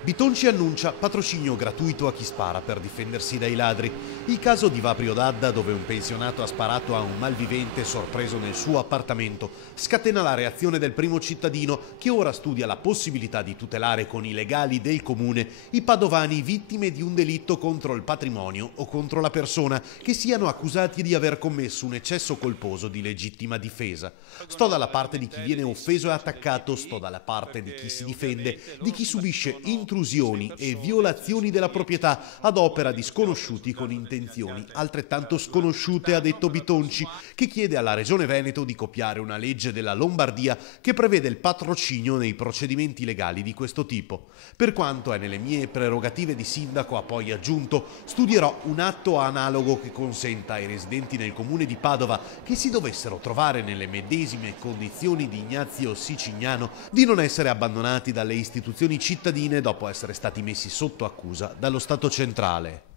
Bitonci annuncia patrocinio gratuito a chi spara per difendersi dai ladri. Il caso di Vaprio d'Adda, dove un pensionato ha sparato a un malvivente sorpreso nel suo appartamento, scatena la reazione del primo cittadino che ora studia la possibilità di tutelare con i legali del comune i padovani vittime di un delitto contro il patrimonio o contro la persona che siano accusati di aver commesso un eccesso colposo di legittima difesa. Sto dalla parte di chi viene offeso e attaccato, sto dalla parte di chi si difende, di chi subisce intrusioni e violazioni della proprietà ad opera di sconosciuti con intenzioni altrettanto sconosciute, ha detto Bitonci, che chiede alla Regione Veneto di copiare una legge della Lombardia che prevede il patrocinio nei procedimenti legali di questo tipo. Per quanto è nelle mie prerogative di sindaco, ha poi aggiunto, studierò un atto analogo che consenta ai residenti nel comune di Padova che si dovessero trovare nelle medesime condizioni di Ignazio Sicignano di non essere abbandonati dalle istituzioni cittadine dopo essere stati messi sotto accusa dallo Stato centrale.